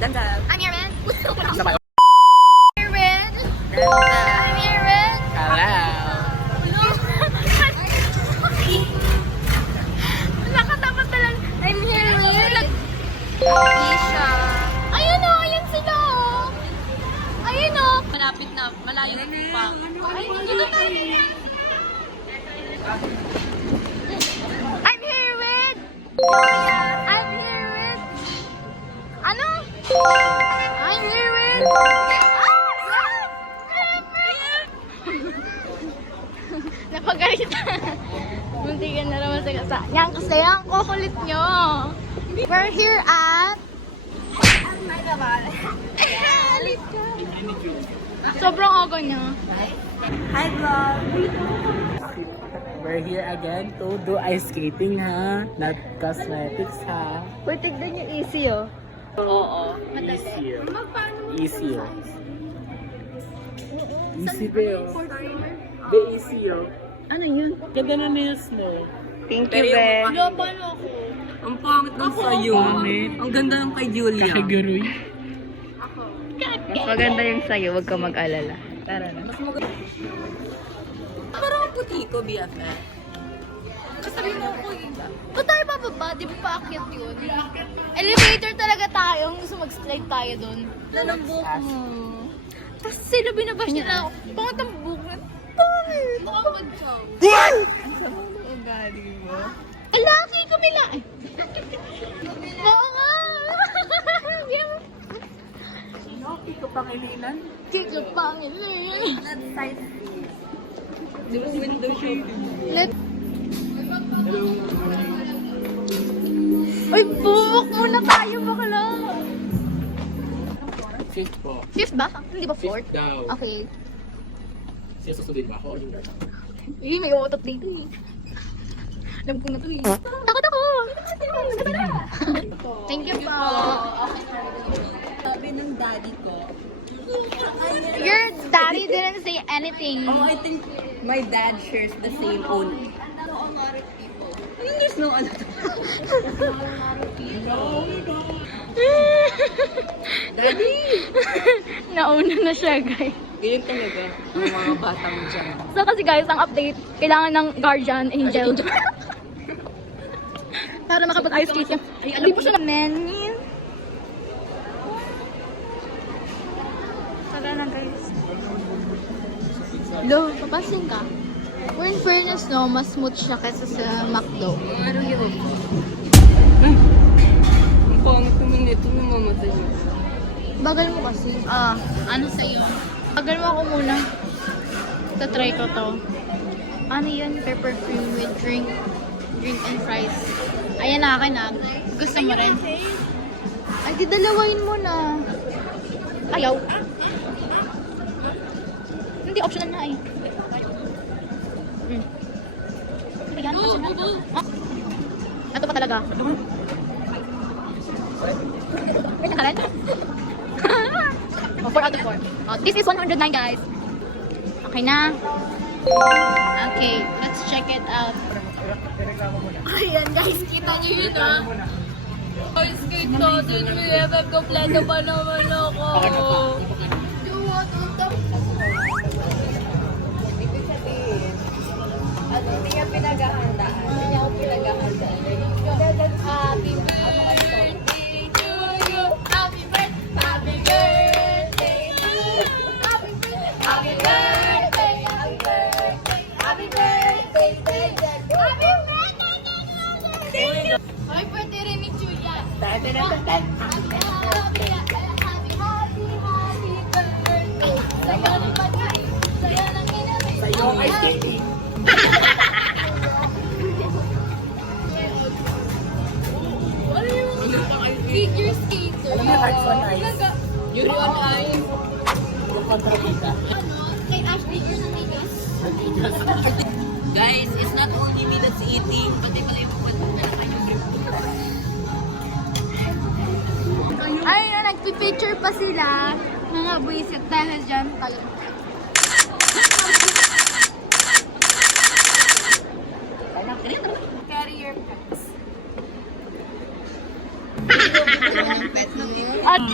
Dandan. I'm Erin. Sabay. Erin. I'm Erin. Hello. Nakatapat na lang. I'm Erin. Isha. Ayun o, ayun sila o. Ayun o. Malapit na, malayo pa. Ayun, dito na. I'm here with I'm here with ano? I'm here with napagalitan. Munti ka na naman sa kasa. Yan kasi ang kukulit nyo. We're here at sobrang aga niya. Hi vlog! We're here again to do ice skating ha. Not cosmetics ha. We're tignan yung easy oh. Oo. Easy. Easy. Easy ba yun? Be easy yun. Ano yun? Ganda na nails mo. Thank you, be. Laban ako. Ang pangit ng sa'yo. Ang ganda ng kay Julia. Kakaguroy. Mas maganda yung sa'yo, huwag ka mag-alala. Tara na. Parang ang puti ko, BFF. Sabi mo ako yun. Ba't tayo bababa? Di ba paakyat yun? Elevator talaga tayo. Gusto mag-slide tayo dun. Lalambok mo. Tapos sila binabash nila ako. Pangat ang buhok na. Pangit! Bakit siya? Ang galing mo. Laki ko nila. Oo nga. Okay ko pang ilinan. Kiko pangit na yun. Not size Di ba window shopping? Let... Uy, buhok muna tayo bakla. Fifth po. Fifth ba? Hindi ba fourth? Fifth daw. Okay. Siya susundin ba ako? May utot dito eh. Alam ko na to eh. Takot ako! Thank you po. Sabi ng daddy ko. Your daddy didn't say anything. Oh, I think my dad shares the same own. There's no ano to. Daddy! Nauna na siya, guys. Ganyan talaga ang mga batang dyan. So kasi guys, ang update, kailangan ng guardian angel. Para makapag-ice skate yan. Hindi po siya na menu. Tara na guys. Lo, papasin ka. Or in fairness no, mas smooth siya kaysa sa McDo. Meron yun. Ang pangit naman nito, namamatay mo. Bagal mo kasi. Ano sa'yo? Bagal mo ako muna. Tatry ko to. Ano yun? Pepper cream with drink and fries. Ayan na akin ah. Gusto mo rin? Ay, di dalawain mo na. Ayaw. Hindi, optional na eh. Bigyan mo optional na. Ito pa talaga. Wait, nakalan? 4 out of 4. Oh, this is 109 guys. Okay na. Okay, let's check it out. Ayan guys, kita nyo yun ah. Ice skate natin, BFF, kompleto pa naman ako. Ibig sabihin, hindi niya pinaghahandaan. Hindi niya ako pinaghahandaan. Happy birthday to you. Happy birthday. Happy birthday to you. Happy birthday. Happy birthday. Happy birthday. Happy birthday. Happy birthday. Happy birthday rin ni Julia. Happy birthday. Sayo ng pagkain. Sayo ng inamin. Sa'yo ang ice skating. Figure skater. Alam mo, Arts on Ice. Yuri on Ice. Yung kontrabida. Ano? Kay Ashley or sa Tigas? Guys, it's not only me that's eating, pati pala yung mga Ay, nagpipicture pa sila. Mga buwisit dahil dyan tayo. Carry your pets. At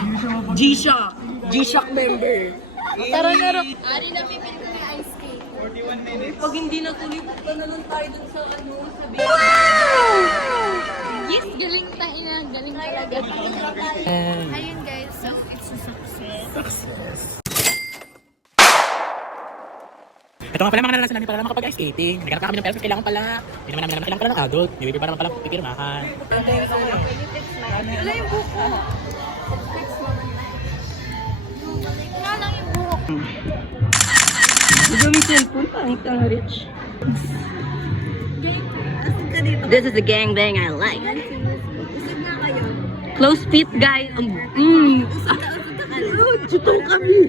G-Shock! G-Shock member! tara na rin. Ari na pipili ko yung ice skate. 41 minutes. Pag hindi natuloy, punta na lang tayo dun sa ano, sa Yes, galing tayo na. Galing talaga. And Ayun guys, so it's a success. success. Ito nga pala mga naranasan namin para lang makapag-ice skating. Naghanap na kami ng pera, kailangan pala. Hindi naman namin kailangan pala ng adult. May baby pa naman pala pipirmahan. Wala yung buko. Nga lang yung buhok. Gusto mo yung cellphone? Pang rich. This is the gangbang I like. Close fit guy. Jutok kami.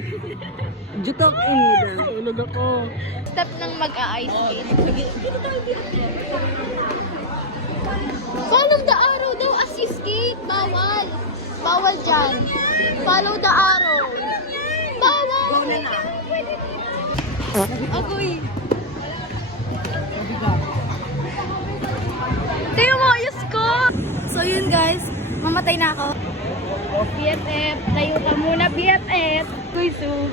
Jutok in. Ulog ako. Step ng mag-a-ice skate. Follow the arrow daw as you skate. Bawal. Bawal dyan. Follow the arrow. Bawal. Agoy. Tayo mo, ayos ko. So yun guys, mamatay na ako. BFF, tayo ka muna BFF. Uy, so,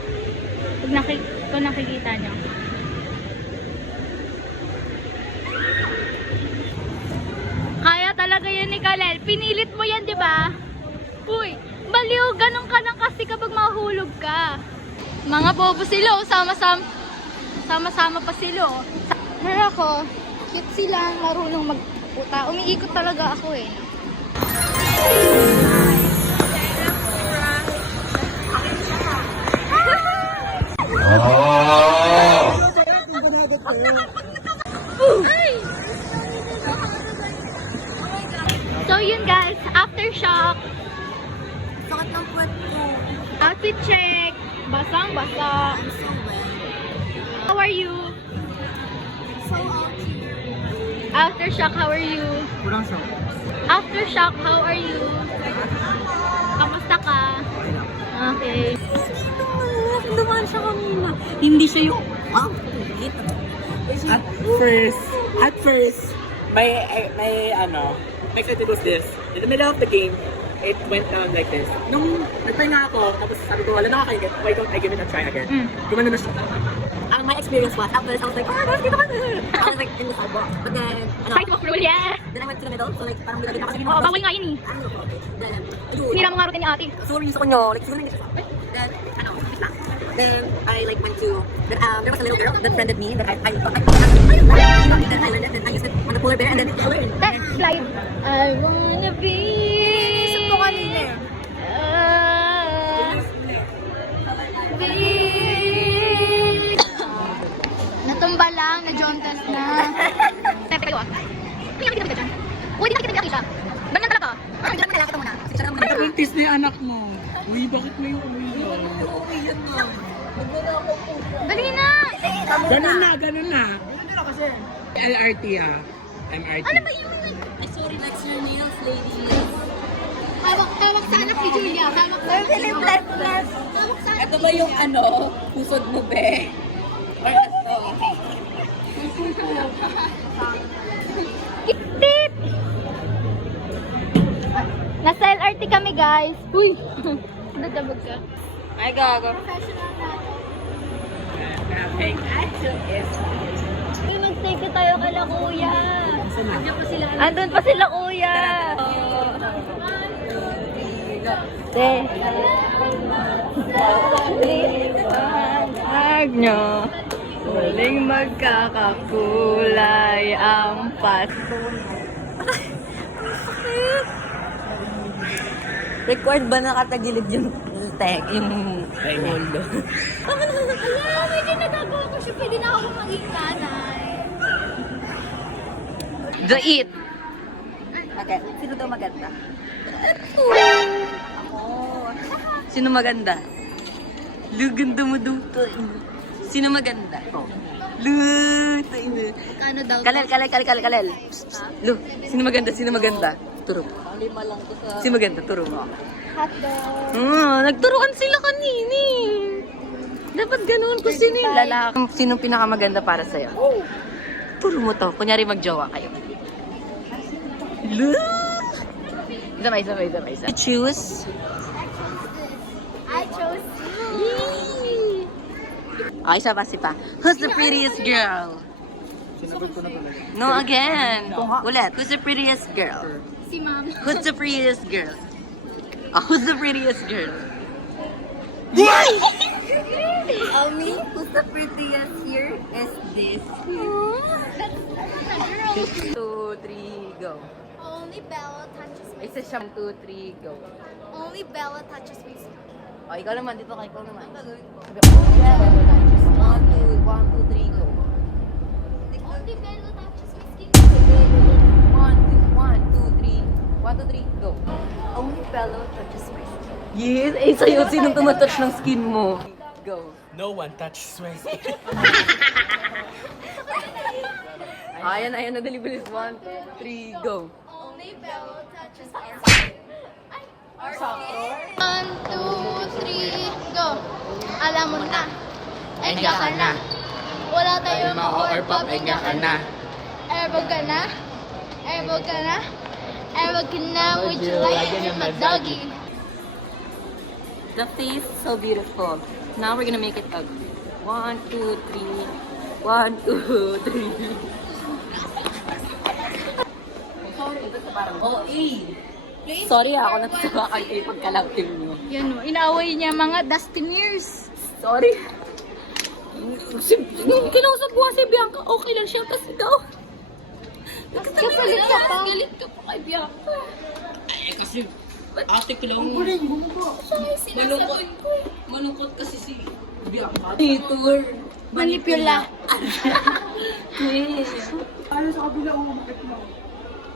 kung nakikita nyo. Kaya talaga yun ni Kalel. Pinilit mo yan, di ba? Uy, baliw, ganun ka lang kasi kapag mahulog ka. Mga bobo sila, oh, sama-sama pa sila. Oh. Pero ako, cute sila, marunong magputa. Umiikot talaga ako eh. So yun guys, aftershock. Sakit ng puwet ko. Outfit check. Basang-basa. How are you? So Aftershock, how are you? Kurang shock. Aftershock, how are you? Kamusta ka? Okay. dumaan siya kanina. Hindi siya yung... At first, my excited was this. In the middle of the game, it went down like this. Nung nagpahinga ako, tapos sabi ko, wala nakakaingit, why don't I give it a try again? Gumano na siya. My experience was, after I was like, oh my gosh, dito ka na. I was like in the sidewalk. But then, Sidewalk rule, yeah! then I went to the middle, so like, parang bilagin ako. Oo, bawal nga yun eh. Then, Sinira mo nga routine ni ate. siguro yung gusto ko nyo, like, siguro hindi siya. Then, I like went to, there was a little girl that friended me, that I learned it, then I used it on the polar bear, and then I learned. Let's slide. I wanna be... Isip ko kanina eh. Natumba lang, na-jontas na. Teka, kayo ah. Hindi nakikita kita dyan. Uy, di nakikita ni Akisha. Banyan talaga. Ay, dyan naman kailangan kita muna. Kasi siya naman na. Buntis na yung anak mo. Uy, bakit mo yung umiiyak? Dali na! Ganun na. LRT ah. MRT. Ano ba yun? Ay, sorry, that's your nails, lady. Hawak sa anak ni Julia. Hawak sa anak ni Julia. Hawak sa anak Ito ba yung ano, pusod mo, be? Or ito? Tip! Nasa LRT kami, guys. Uy! Nadabog ka. Ay, gago. Traffic action is... Uy, mag-take tayo kala kuya. Andiyan pa sila. Andun pa sila kuya. Nyo, huling magkakakulay ang Required ba nakatagilid yung yung ulo? Wala, may ginagawa ko siya. Pwede na ako maging nanay. Do it! Okay, sino daw maganda? Ako! Sino maganda? Luganda mo daw to. Sino maganda? Lu! Ano daw? Kalel. Lu, sino maganda? Turo. Lima lang to sa... Sino maganda? Turo mo. Hotdog. Nagturuan sila kanini. Dapat ganun kung sino yung lalaki. Sinong pinakamaganda para sa'yo? Turo mo to. Kunyari magjowa kayo. Lu! Isa. Choose Okay, siya pa, si pa. Who's the prettiest girl? Sinagot ko na pala. No, again. Ulit. Who's the prettiest girl? Si Ma'am. Who's the prettiest girl? Who's the prettiest girl? Me, who's the prettiest here is this. That's a girl. 2, 3, go. Only Bella touches my Isa siya. 1, 2, 3, go. Only Bella touches my skin. O, ikaw naman. Dito ka, ikaw naman. Sabi, only Bella touches 1, 2, 3, go. Only Bella touches my skin. 1, 2, 3, go. Only Bella touches my skin. Yes! Eh, sa'yo, sinong tumatouch ng skin mo? Go. No one touches my skin. Ayan, na-deliver is 1, 2, 3, go. Only Bella touches my skin. Our skin. 1, 2, 3, go. Alam mo na. Enga ka na. Wala tayong ma-or-pop, enga ka na. Airbag ka na. Airbag ka na. Airbag ka na. Would you like to be my doggy? The face, so beautiful. Now we're gonna make it ugly. 1, 2, 3. 1, 2, 3. Sorry ako natutuwa kayo yung pagkalaptim niyo. Yan o, inaaway niya mga Dustineers. Sorry. Kinausap ko si Bianca, okay lang siya kasi daw. Kapalit ka pa. Galit ka pa kay Bianca. Ay, kasi ate ko lang. Malungkot kasi si Bianca. Titur. Manipula. Ano sa kabila, umakit mo.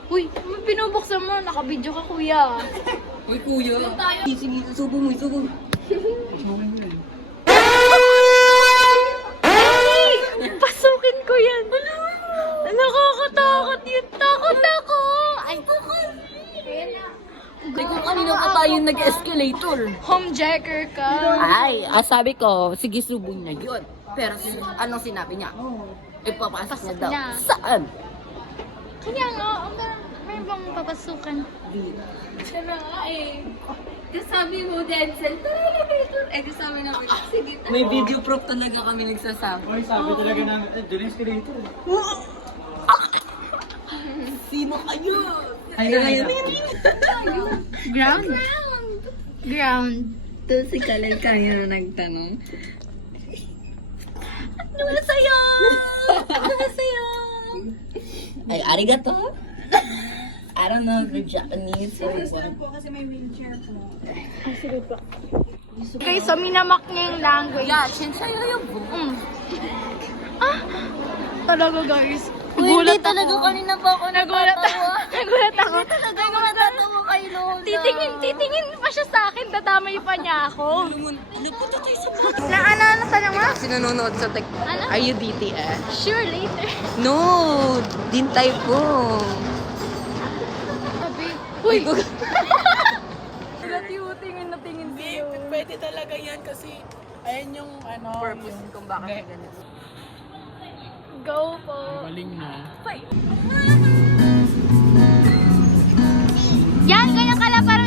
Uy, binubuksan mo. Nakabidyo ka, kuya. Uy, kuya. Sige, subo mo, subo. Pasukin ko yan. Nakakatakot yun. Takot ako. Ay, Ay, kung kanina pa tayo nag-escalator. homejacker ka. Ay, sabi ko, sige, subo niya yun. Pero anong sinabi niya? Ipapasok niya daw. niya. Saan? Kaya nga, may bang papasukan? Siya na nga eh. Tapos sabi mo, Denzel, tara elevator. Eh, di sabi namin, sige, tara. May video proof talaga kami nagsasabi. Uy, sabi talaga ng, doon yung escalator. Sino kayo? Ay, na. Ground? Ground. Ito si Kalel kaya na nagtanong. Ano wala sa'yo? Ano wala sa'yo? Ay, arigato? I don't know the Japanese or what. Okay, so minamak niya yung language. Yeah, chinsaya yung book. Talaga, guys. Hindi talaga kanina pa ako Nagulat natatawa. Nagulat ako. Hindi talaga ako natatawa kay Lola. Titingin pa siya sa akin. Dadamay pa niya ako. Napunta tayo sa bahay. Ano sa mo? Kasi nanonood sa tech. Ano? Are you DTS? Sure, later. No! Dintay po. Sabi, uy! Tingin na tingin Hindi, pwede talaga yan kasi ayan yung ano. purpose kung bakit Hindi. ganito. Go po. Galing na. Yan, ganyan ka lang para